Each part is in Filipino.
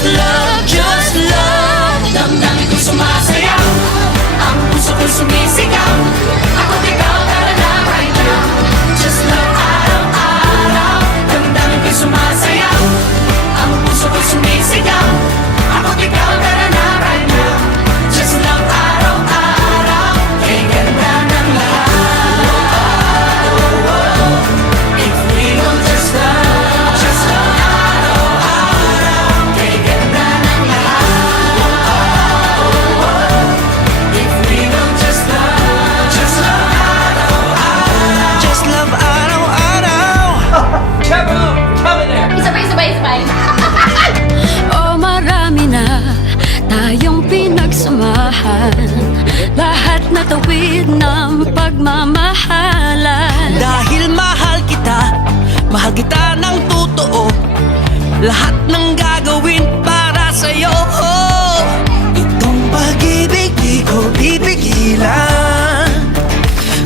just love, just love. Damdamin ko'y sumasayaw, ang puso ko'y sumisigaw. Ako't ikaw, tara na right now. Just love araw-araw. Damdamin ko'y sumasayaw, ang puso ko'y sumisigaw. Ako't ikaw, tara na right now. Just love araw-araw. Kay ganda ng lahat. If we don't just love, just love araw-araw. Kay ganda ng lahat. If we don't just love, just love araw-araw. Just love araw-araw. Sabay. Oh, marami na tayong pinagsamahan, lahat na tawid ng pagmamahalan. Dahil mahal kita ng totoo. Lahat ng gagawin para sa'yo. Itong pag-ibig di ko pipigilan.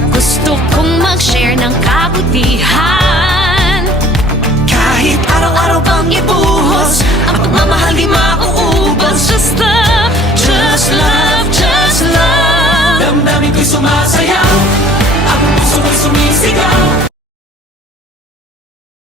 Gusto kong mag-share ng kabutihan, Kahit araw-araw pang ibuhos, ang pagmamahal di mauubos. just love, just love, just love. Damdamin ko'y sumasayaw, ang puso ko'y sumisigaw.